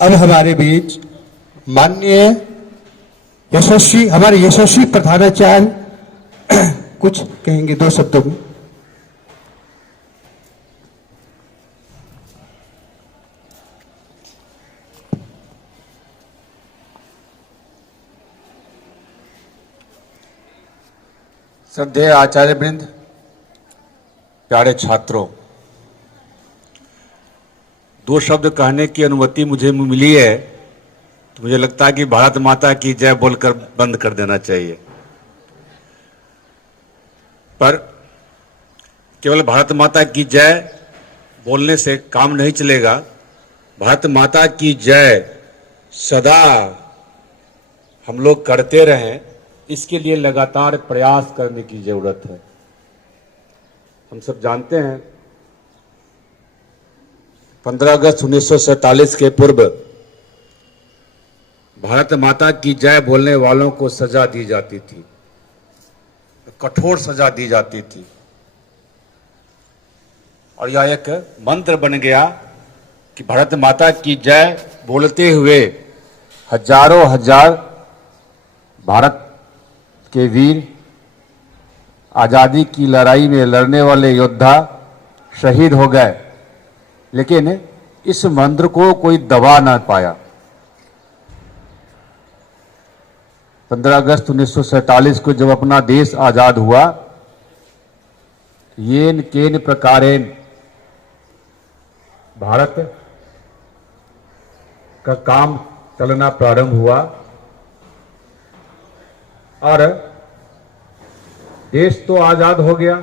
अब हमारे बीच माननीय हमारे यशस्वी प्रधानाचार्य कुछ कहेंगे 2 शब्दों में। श्रद्धेय आचार्य वृंद, प्यारे छात्रों, 2 शब्द कहने की अनुमति मुझे मिली है तो मुझे लगता है कि भारत माता की जय बोलकर बंद कर देना चाहिए। पर केवल भारत माता की जय बोलने से काम नहीं चलेगा। भारत माता की जय सदा हम लोग करते रहें, इसके लिए लगातार प्रयास करने की जरूरत है। हम सब जानते हैं 15 अगस्त 1947 के पूर्व भारत माता की जय बोलने वालों को सजा दी जाती थी, कठोर सजा दी जाती थी, और यह एक मंत्र बन गया कि भारत माता की जय बोलते हुए हजारों हजार भारत के वीर, आजादी की लड़ाई में लड़ने वाले योद्धा शहीद हो गए, लेकिन इस मंत्र को कोई दबा ना पाया। 15 अगस्त 1947 को जब अपना देश आजाद हुआ, येन केन प्रकारेण भारत का काम चलना प्रारंभ हुआ और देश तो आजाद हो गया।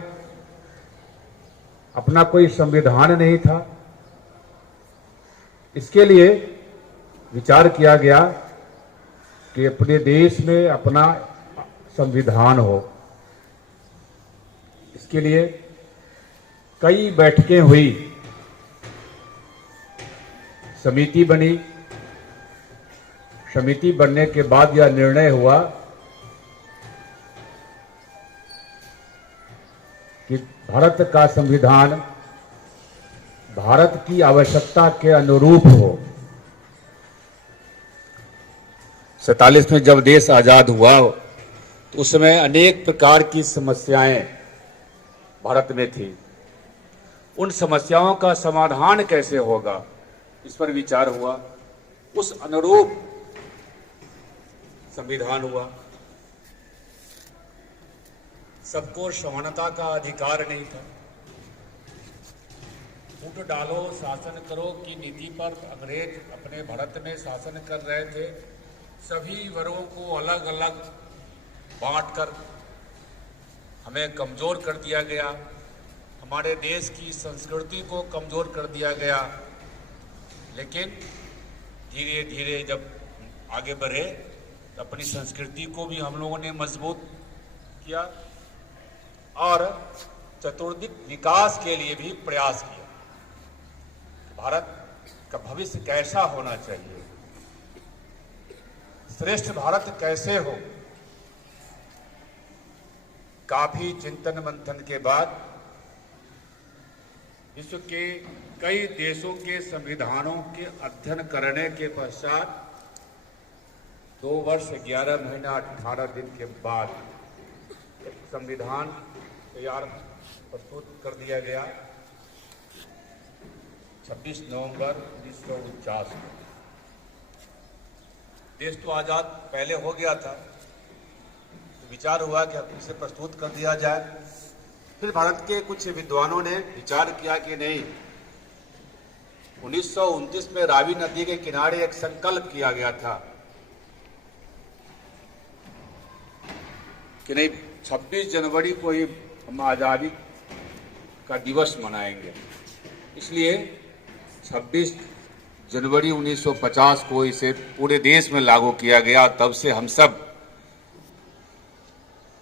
अपना कोई संविधान नहीं था। इसके लिए विचार किया गया कि अपने देश में अपना संविधान हो। इसके लिए कई बैठकें हुई, समिति बनी। समिति बनने के बाद यह निर्णय हुआ कि भारत का संविधान भारत की आवश्यकता के अनुरूप हो। 47 में जब देश आजाद हुआ तो उस समय अनेक प्रकार की समस्याएं भारत में थी। उन समस्याओं का समाधान कैसे होगा, इस पर विचार हुआ। उस अनुरूप संविधान हुआ। सबको समानता का अधिकार नहीं था। फूट डालो शासन करो की नीति पर अंग्रेज अपने भारत में शासन कर रहे थे। सभी वर्गों को अलग अलग बांटकर हमें कमजोर कर दिया गया। हमारे देश की संस्कृति को कमजोर कर दिया गया। लेकिन धीरे धीरे जब आगे बढ़े तो अपनी संस्कृति को भी हम लोगों ने मजबूत किया और चतुर्दिक विकास के लिए भी प्रयास किया। भारत का भविष्य कैसा होना चाहिए, श्रेष्ठ भारत कैसे हो। काफी चिंतन मंथन के बाद विश्व के कई देशों के संविधानों के अध्ययन करने के पश्चात 2 वर्ष 11 महीना 18 दिन के बाद एक संविधान तैयार प्रस्तुत कर दिया गया 26 नवंबर 1949 में। देश तो आजाद पहले हो गया था, तो विचार हुआ कि अब इसे प्रस्तुत कर दिया जाए। फिर भारत के कुछ विद्वानों ने विचार किया कि नहीं, 1929 में रावी नदी के किनारे एक संकल्प किया गया था कि नहीं, 26 जनवरी को ही हम आज़ादी का दिवस मनाएंगे। इसलिए 26 जनवरी 1950 को इसे पूरे देश में लागू किया गया। तब से हम सब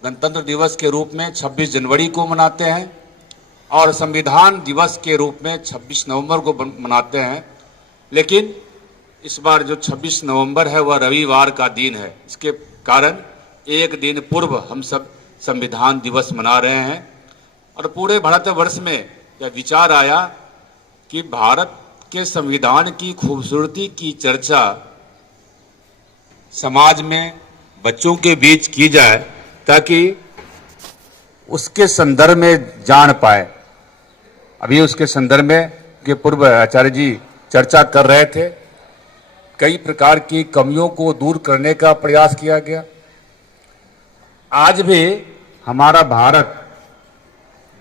गणतंत्र दिवस के रूप में 26 जनवरी को मनाते हैं और संविधान दिवस के रूप में 26 नवंबर को मनाते हैं। लेकिन इस बार जो 26 नवंबर है वह रविवार का दिन है। इसके कारण एक दिन पूर्व हम सब संविधान दिवस मना रहे हैं और पूरे भारतवर्ष में यह विचार आया कि भारत के संविधान की खूबसूरती की चर्चा समाज में बच्चों के बीच की जाए ताकि उसके संदर्भ में जान पाए। अभी उसके संदर्भ में के पूर्व आचार्य जी चर्चा कर रहे थे। कई प्रकार की कमियों को दूर करने का प्रयास किया गया। आज भी हमारा भारत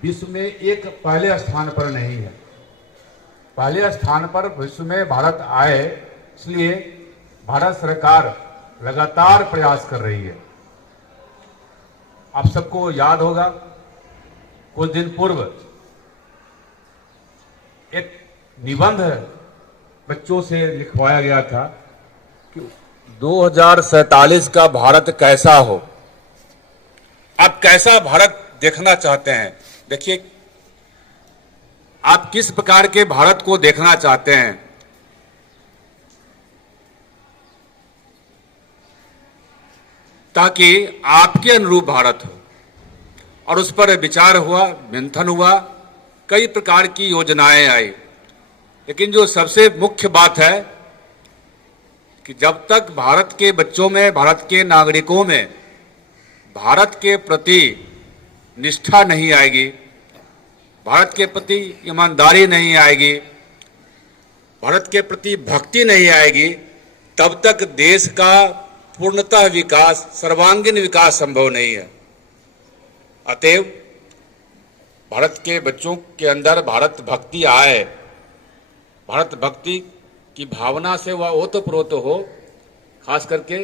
विश्व में एक पहले स्थान पर नहीं है। पहले स्थान पर विश्व में भारत आए, इसलिए भारत सरकार लगातार प्रयास कर रही है। आप सबको याद होगा, कुछ दिन पूर्व एक निबंध बच्चों से लिखवाया गया था कि 2047 का भारत कैसा हो। आप कैसा भारत देखना चाहते हैं? देखिए, आप किस प्रकार के भारत को देखना चाहते हैं? ताकि आपके अनुरूप भारत हो। और उस पर विचार हुआ, मंथन हुआ, कई प्रकार की योजनाएं आई। लेकिन जो सबसे मुख्य बात है कि जब तक भारत के बच्चों में, भारत के नागरिकों में भारत के प्रति निष्ठा नहीं आएगी, भारत के प्रति ईमानदारी नहीं आएगी, भारत के प्रति भक्ति नहीं आएगी, तब तक देश का पूर्णतः विकास, सर्वांगीण विकास संभव नहीं है। अतएव भारत के बच्चों के अंदर भारत भक्ति आए, भारत भक्ति की भावना से वह ओतप्रोत हो। खास करके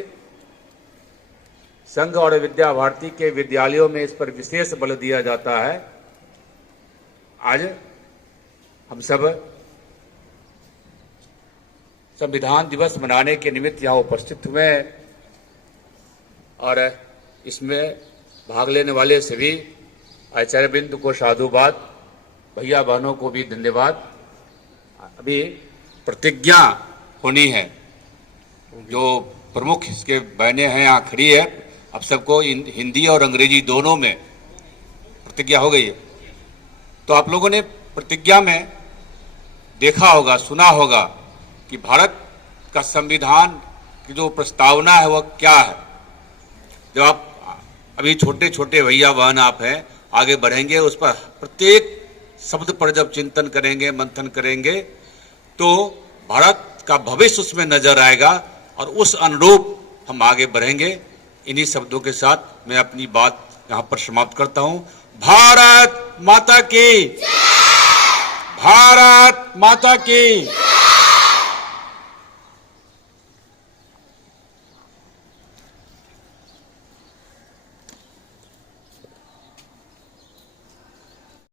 संघ और विद्या भारती के विद्यालयों में इस पर विशेष बल दिया जाता है। आज हम सब संविधान दिवस मनाने के निमित्त यहाँ उपस्थित हुए हैं और इसमें भाग लेने वाले सभी आचार्यवृंद को साधुवाद, भैया बहनों को भी धन्यवाद। अभी प्रतिज्ञा होनी है। जो प्रमुख इसके बहनें हैं यहाँ खड़ी है, अब सबको हिंदी और अंग्रेजी दोनों में प्रतिज्ञा हो गई है। तो आप लोगों ने प्रतिज्ञा में देखा होगा, सुना होगा कि भारत का संविधान की जो प्रस्तावना है वह क्या है। जब आप अभी छोटे छोटे भैया बहन आप हैं, आगे बढ़ेंगे, उस पर प्रत्येक शब्द पर जब चिंतन करेंगे, मंथन करेंगे, तो भारत का भविष्य उसमें नजर आएगा और उस अनुरूप हम आगे बढ़ेंगे। इन्हीं शब्दों के साथ मैं अपनी बात यहाँ पर समाप्त करता हूँ। भारत माता की, भारत माता की।